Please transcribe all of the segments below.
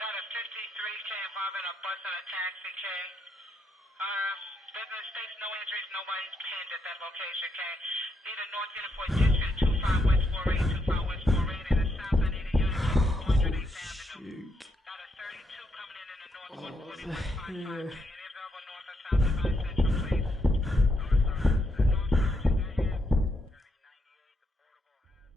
Got a 53K involving a bus and a taxi, K. Business states no injuries, nobody's pinned at that location, K. Need a North Uniform District, 25 West 48, 25 West 48, and a South I need a unit, 408th Avenue. Got a 32 coming in the North 140, 155, K. Any available North or South Divine Central, please. North Sergeant, go ahead. Gotta be 98, the portable has the complaining.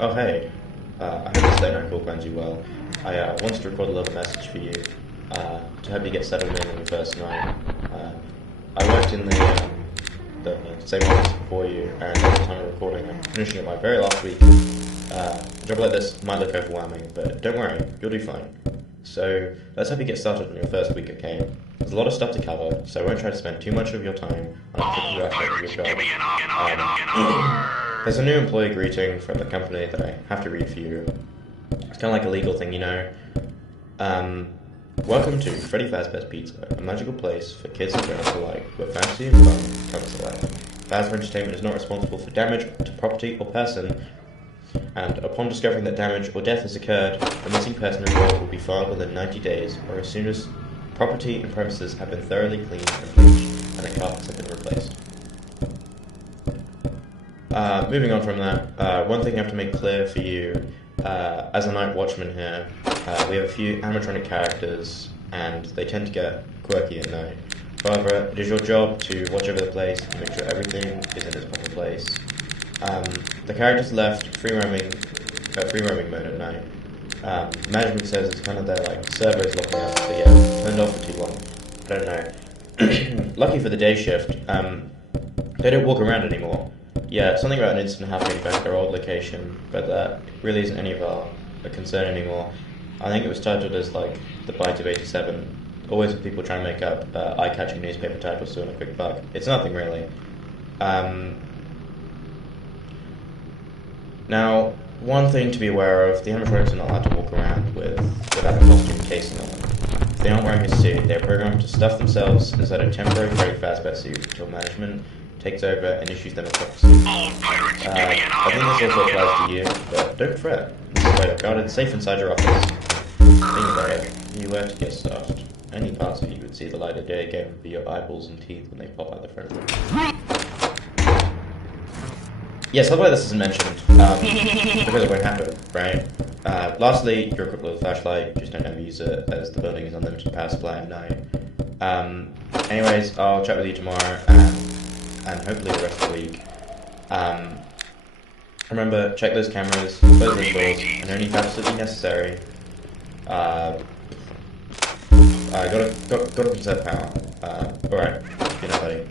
Oh hey, I hope this late night call finds you well. I wanted to record a little message for you to help you get settled in on your first night. I worked in the same office before you, and at the time of recording, I'm finishing it my very last week. A job like this might look overwhelming, but don't worry, you'll do fine. So let's hope you get started on your first week, okay? There's a lot of stuff to cover, so I won't try to spend too much of your time on a quick wrap-up of your job. There's a new employee greeting from the company that I have to read for you. It's kind of like a legal thing, you know. Welcome to Freddy Fazbear's Pizza, a magical place for kids and grown-ups alike, where fantasy and fun comes to life. Fazbear Entertainment is not responsible for damage to property or person, and upon discovering that damage or death has occurred, a missing person report will be filed within 90 days, or as soon as property and premises have been thoroughly cleaned and bleached, and the carpets have been replaced. Moving on from that, one thing I have to make clear for you, as a night watchman here, we have a few animatronic characters, and they tend to get quirky at night. However, it is your job to watch over the place and make sure everything is in its proper place. The characters left free roaming mode at night. Management says it's kind of their servers locking up, but yeah, turned off for too long. I don't know. Lucky for the day shift, they don't walk around anymore. Yeah, something about an incident happening back at their old location, but that really isn't any of our concern anymore. I think it was titled as the Bite of 87. Always with people trying to make up eye-catching newspaper titles to earn a quick buck. It's nothing really. Now, one thing to be aware of, the animatronics are not allowed to walk around without a costume casing on them. If they aren't wearing a suit, they are programmed to stuff themselves inside a temporary Freddy Fazbear suit until management takes over and issues them a proper suit. I think this also applies to you, but don't fret. This is quite guarded, safe inside your office. Think about it. If you were to get stuffed, any parts of you would see the light of day again would be your eyeballs and teeth when they pop out the front of them. Yeah, stuff like this isn't mentioned, because it won't happen, right? Lastly, you're equipped with a flashlight, just don't ever use it, as the building is unlimited power supply at night. Anyways, I'll chat with you tomorrow, and hopefully the rest of the week. Remember, check those cameras, close those doors, and only if absolutely necessary. Gotta conserve power. Alright, good night, buddy.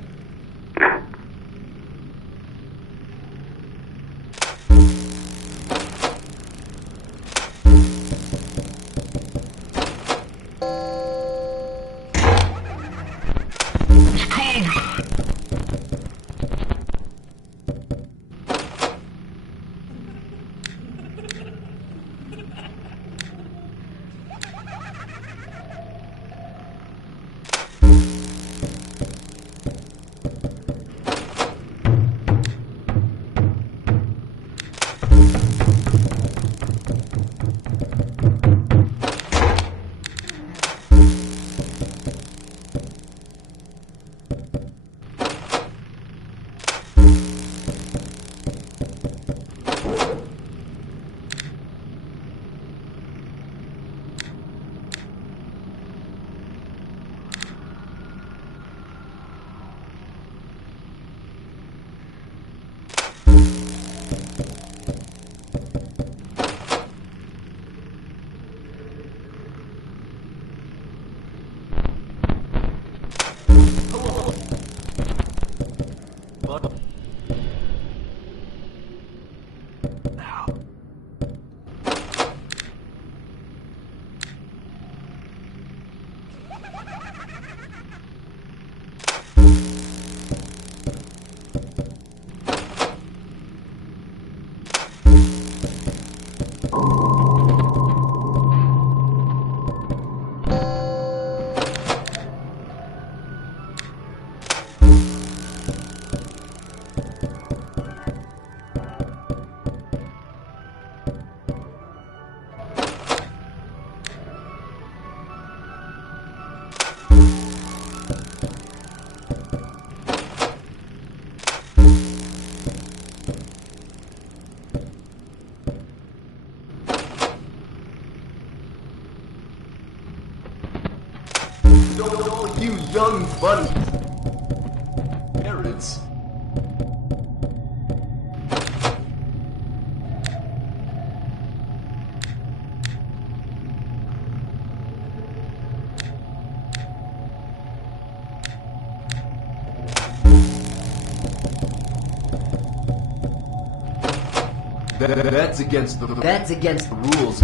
Oh, you young bunnies! Parrots. That's against the rules.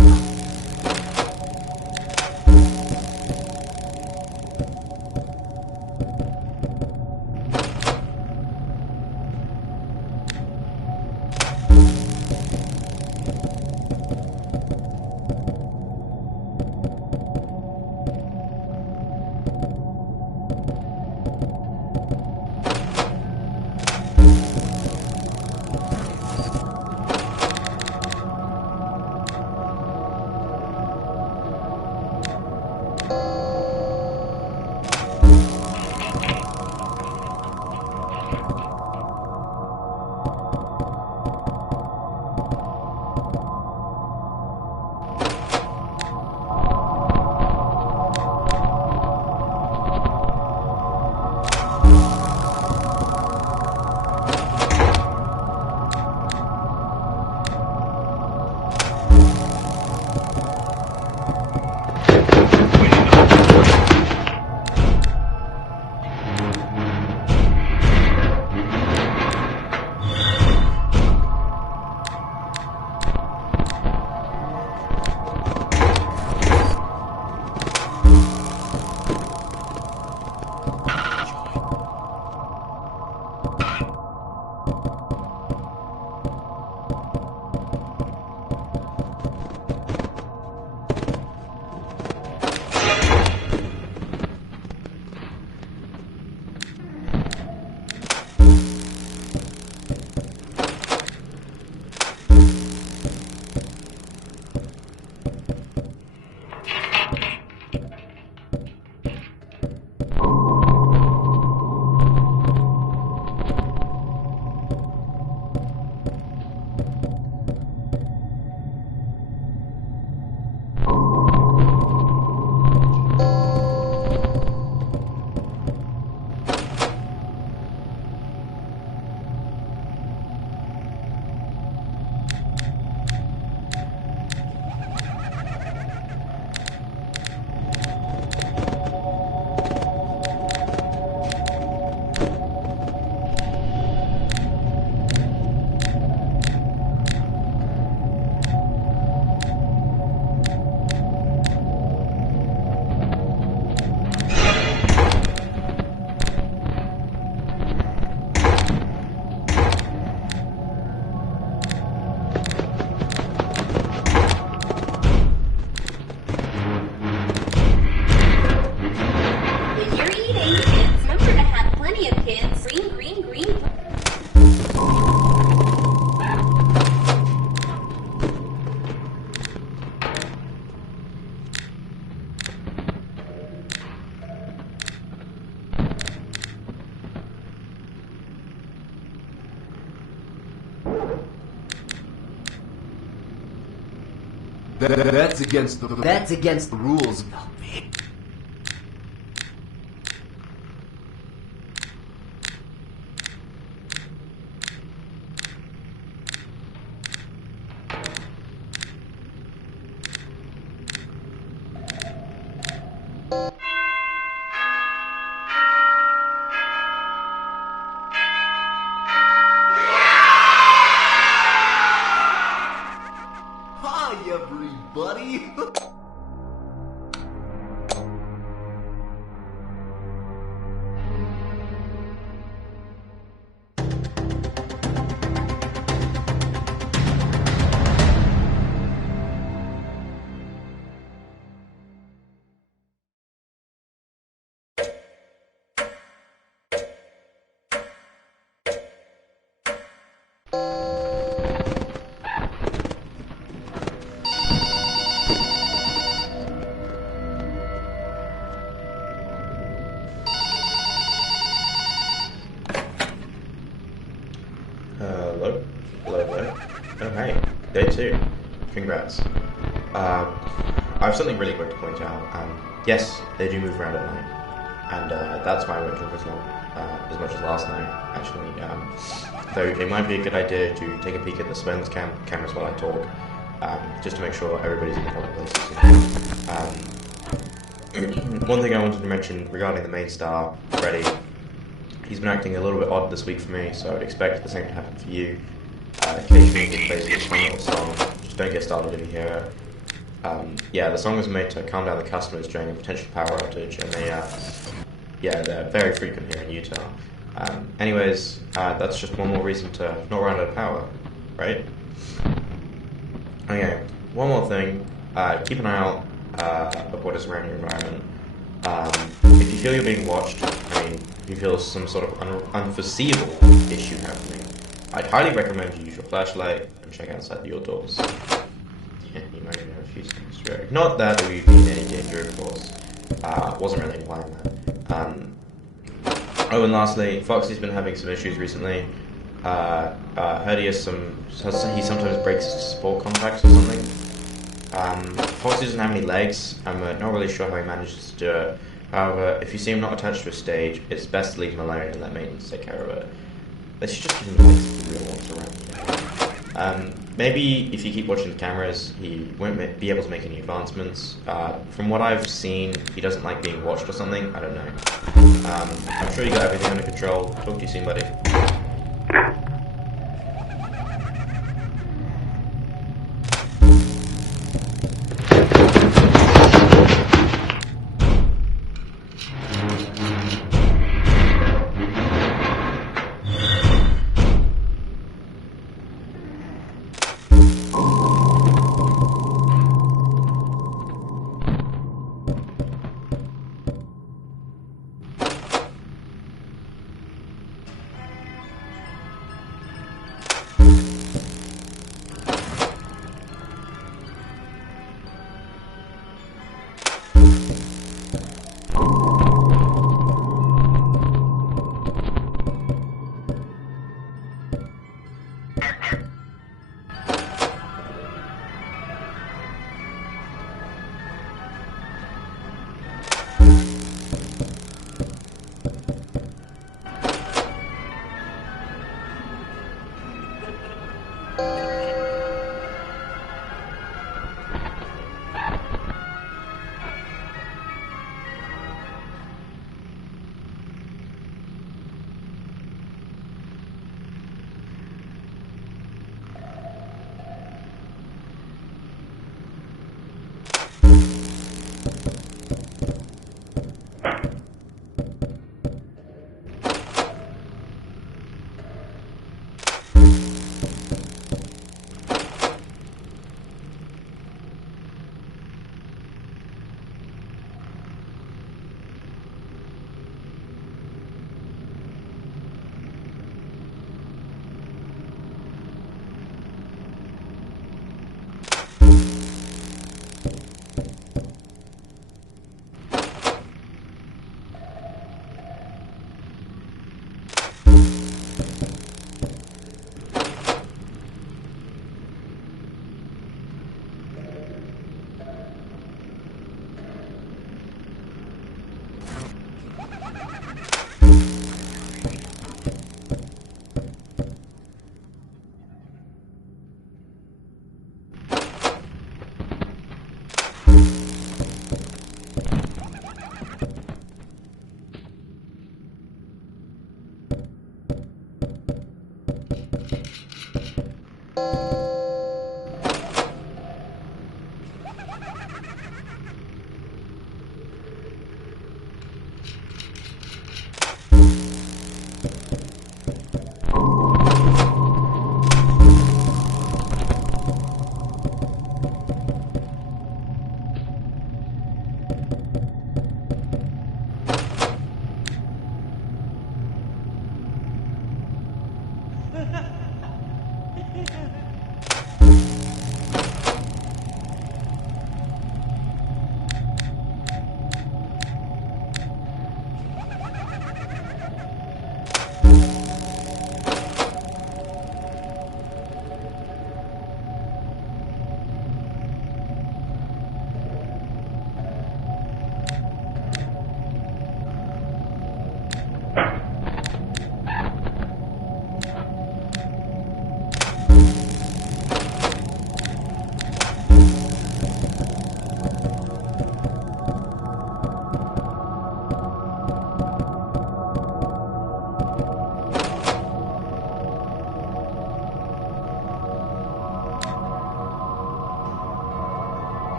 That's against the rules. Hi, everybody. Hello. Oh, hey. Day 2. Congrats. I have something really quick to point out. Yes, they do move around at night. And that's why I won't talk as much as last night, actually. Though it might be a good idea to take a peek at the surveillance cameras while I talk, just to make sure everybody's in the correct places. One thing I wanted to mention regarding the main star, Freddy. He's been acting a little bit odd this week for me, so I'd expect the same to happen for you. Occasionally he plays this fun little song, just don't get started if you hear it. Yeah, the song was made to calm down the customers during a potential power outage, and they're very frequent here in Utah. Anyways, that's just one more reason to not run out of power, right? Okay, one more thing, keep an eye out of what is around your environment. If you feel you're being watched, if you feel some sort of unforeseeable issue happening, I'd highly recommend you use your flashlight and check outside your doors. Yeah, you might even have a few seconds to react. Not that we'd be in any danger, of course. Wasn't really implying that. Oh, and lastly, Foxy's been having some issues recently. Heard he sometimes breaks his support contacts or something. Foxy doesn't have any legs. I'm not really sure how he manages to do it. However, if you see him not attached to a stage, it's best to leave him alone and let maintenance take care of it. They should just give him legs if he really wants around. Maybe if you keep watching the cameras, he won't be able to make any advancements. From what I've seen, he doesn't like being watched or something. I don't know. I'm sure you got everything under control. Talk to you soon, buddy.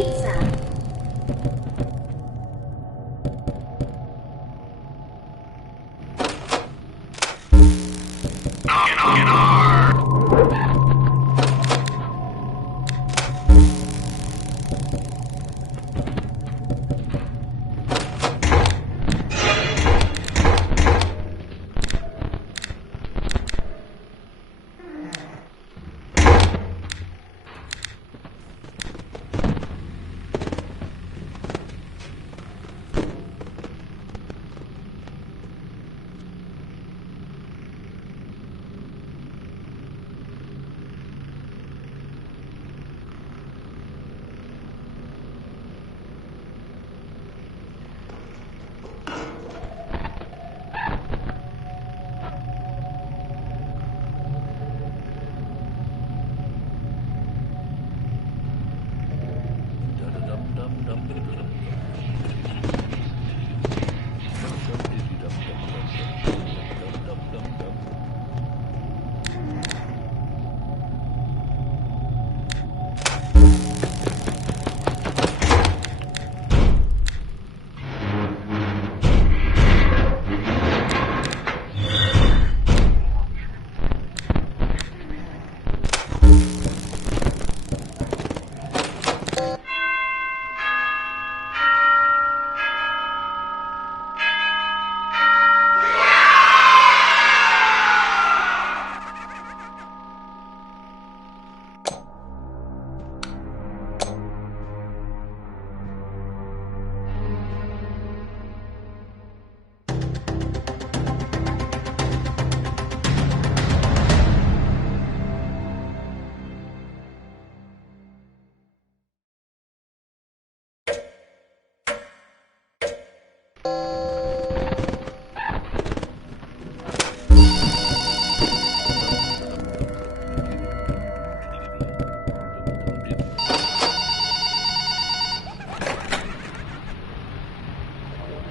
pizza.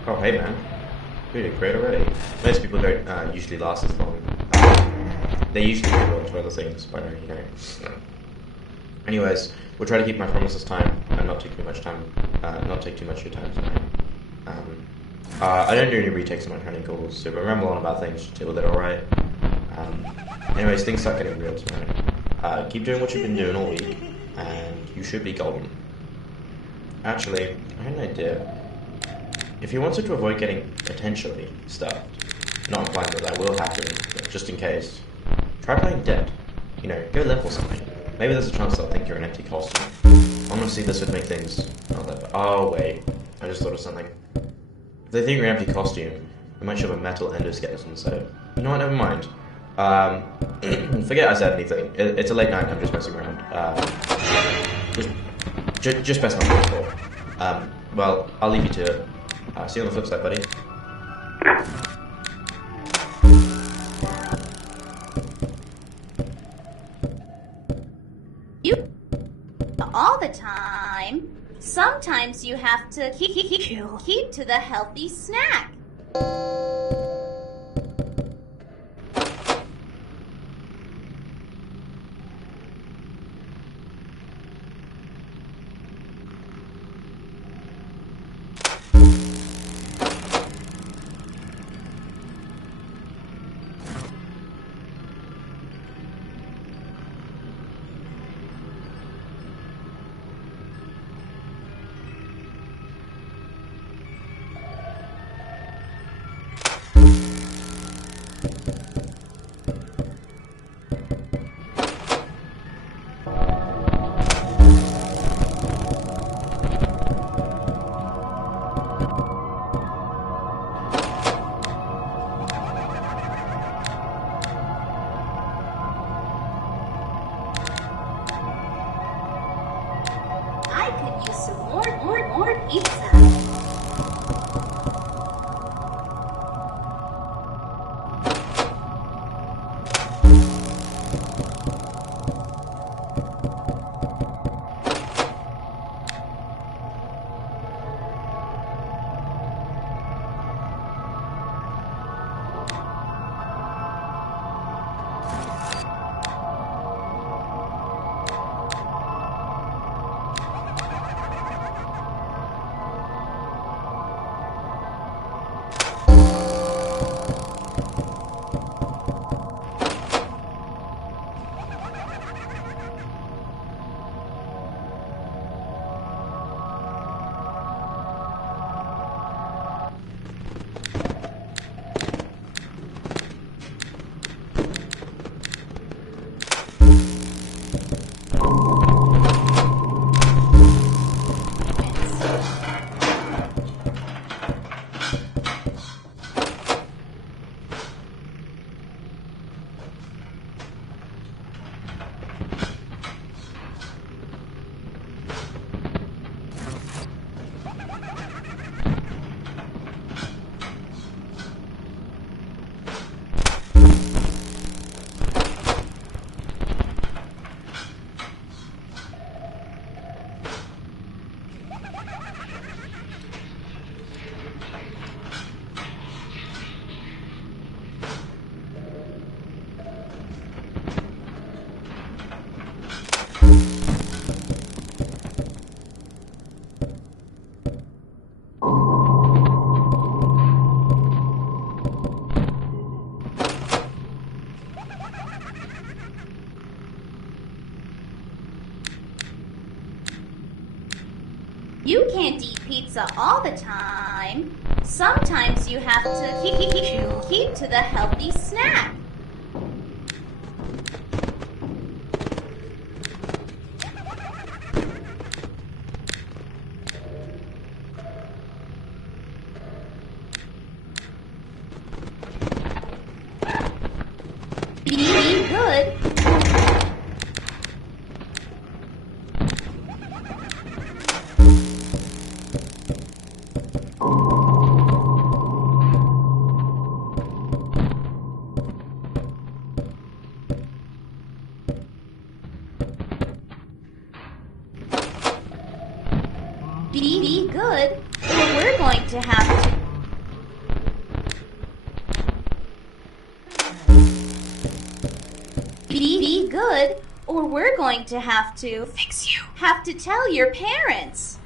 Oh, hey man. You did great already. Most people don't usually last as long. They usually move on to other things by now, you know. Anyways, we'll try to keep my promise this time and not take too much time, not take too much of your time tonight. I don't do any retakes on my training calls, so if I remember a lot about things, just deal with it, alright? Anyways, things start getting real tonight. Keep doing what you've been doing all week, and you should be golden. Actually, I had an idea. If you wanted to avoid getting potentially stuffed, not implying that will happen, but just in case, try playing dead. You know, go level something. Maybe there's a chance they'll think you're an empty costume. Honestly, this would make things not that bad. Oh, wait. I just thought of something. If they think you're an empty costume, they might shove a metal endoskeleton instead. You know what, never mind. Forget I said anything. It's a late night and I'm just messing around. Just best not to talk. Well, I'll leave you to it. See you on the flip side, buddy. You all the time. Sometimes you have to keep to the healthy snack. More pizza. You can't eat pizza all the time. Sometimes you have to keep to the healthy snack. Be good. Be good, or we're going to have to. Be good, or we're going to have to fix you. Have to tell your parents.